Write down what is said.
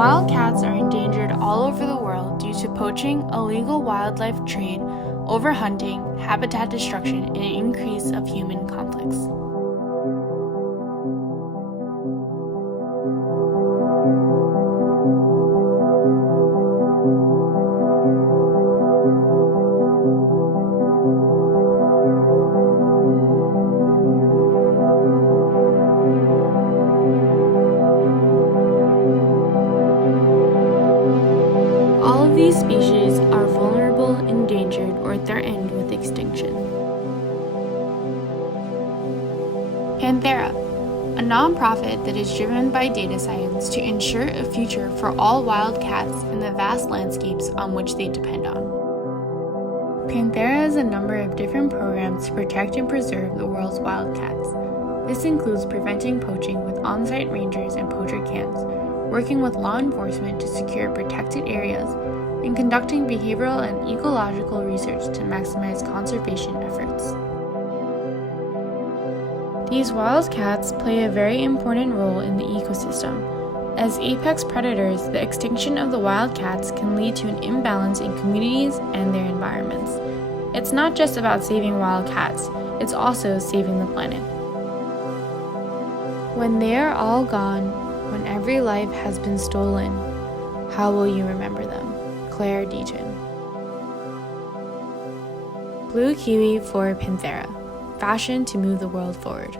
Wild cats are endangered all over the world due to poaching, illegal wildlife trade, overhunting, habitat destruction, and an increase of human conflicts. All of these species are vulnerable, endangered, or threatened with extinction. Panthera, a nonprofit that is driven by data science to ensure a future for all wild cats in the vast landscapes on which they depend on. Panthera has a number of different programs to protect and preserve the world's wild cats. This includes preventing poaching with on-site rangers and poacher camps, working with law enforcement to secure protected areas, and conducting behavioral and ecological research to maximize conservation efforts. These wild cats play a very important role in the ecosystem. As apex predators, the extinction of the wild cats can lead to an imbalance in communities and their environments. It's not just about saving wild cats, it's also saving the planet. When they are all gone, when every life has been stolen, how will you remember them? Claire Deaton. Bloo Kiwi for Panthera. Fashion to move the world forward.